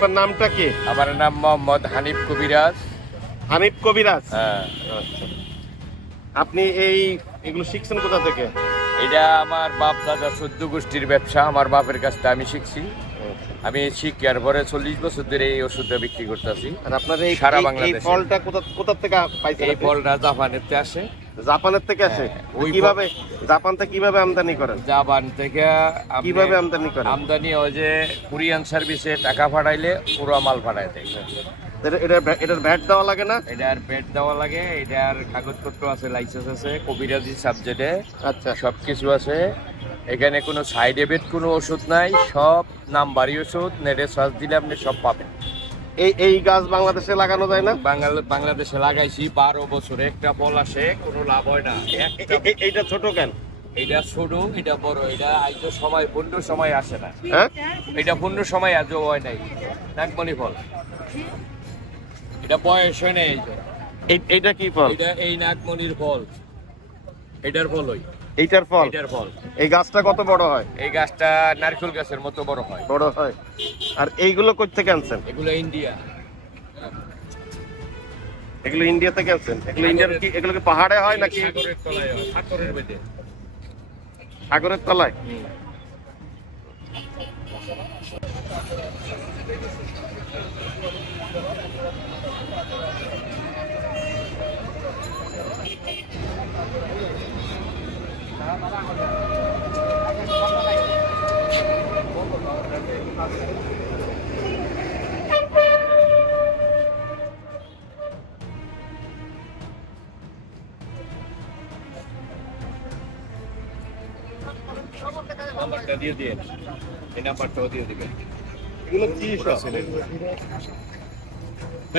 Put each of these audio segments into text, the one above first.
আপনার নামটা কি? আমার নাম মোহাম্মদ হানিফ কবিরাজ। হানিফ কবিরাজ। হ্যাঁ। আচ্ছা। আপনি এগুলো শিখছেন কোথা থেকে? এটা আমার বাপ দাদা 14 গোষ্ঠীর ব্যবসা। আমার বাপের কাছ থেকে আমি শিখছি। আমি শিক্ষার পরে 40 বছর ধরে এই ওষুধটা বিক্রি করতেছি। আর আপনার সারা বাংলাদেশে। ফলটা কোথা থেকে পাইছেন? এই ফলটা জাপানের থেকে আসে। জাপানের থেকে আসে? কিভাবে জাপান থেকে কিভাবে আমদানি করেন? জাপান থেকে কিভাবে আমদানি করেন? আমদানি হয় যে কুরিয়ান সার্ভিসে টাকা পাঠাইলে পুরো মাল পাঠায় দেয়। এটার ভ্যাট দেওয়া লাগে না? এটার পেট দেওয়া লাগে, এটার কাগজপত্র আছে, লাইসেন্স আছে, কবিরাজি সাবজেক্টে। আচ্ছা, সবকিছু আছে। এখানে কোনো সাইড এফেক্ট কোনো ওষুধ নাই, সব নাম্বারি ওষুধ। নেটে সার্চ দিলে আপনি সব পাবেন। এই গাছ বাংলাদেশে লাগানো যায় না? বাংলাদেশে লাগাইছি 12 বছরে একটা ফল আসে, কোনো লাভ হয় না। এইটা ছোট কেন? এটা ছোট, এটা বড়। এটা আজও সময় পূর্ণ সময় আসে না। হ্যাঁ, এটা পূর্ণ সময় আজও হয় নাই। নাগমণি ফল, এটা বয়স হয় নাই। এইটা কি ফল? এটা এই নাগমণির ফল, এটার ফল ওই এইটার ফল? এটার ফল। এই গাছটা কত বড় হয়? এই গাছটা নারকেল গাছের মতো বড় হয়। বড় হয়। আর এইগুলো কই থেকে আনছেন? এগুলো ইন্ডিয়া। এগুলো ইন্ডিয়া থেকে আনছেন? এগুলো কি পাহাড়ে হয় নাকি সাগরের তলায় হয়, সাগরের বেদে। সাগরের তলায়? নাম্বারটা দিয়ে দিয়ে, এই নাম্বারটাও দিয়ে দিবেন। এগুলো কি সব?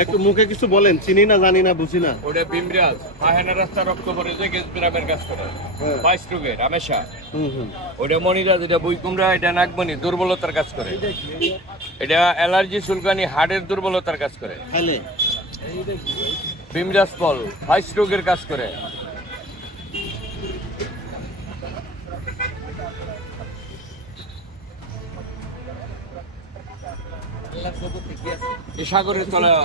একটু মুখে কিছু বলেন, চিনি না, জানি না, বুঝি না। ওটা বিমরাজ, পাহানা রাস্তা রক্ত পরে যে গ্রামের কাজ করে, 22 রোগের রামেশা। ওটা মনিরাজ, এটা বইকুমড়া, এটা নাগমণি দুর্বলতার কাজ করে। এটা অ্যালার্জি, চুলকানি, হাড়ের দুর্বলতার কাজ করে। বিমরাজ ফল 22 রোগের কাজ করে। সাগরের তলায়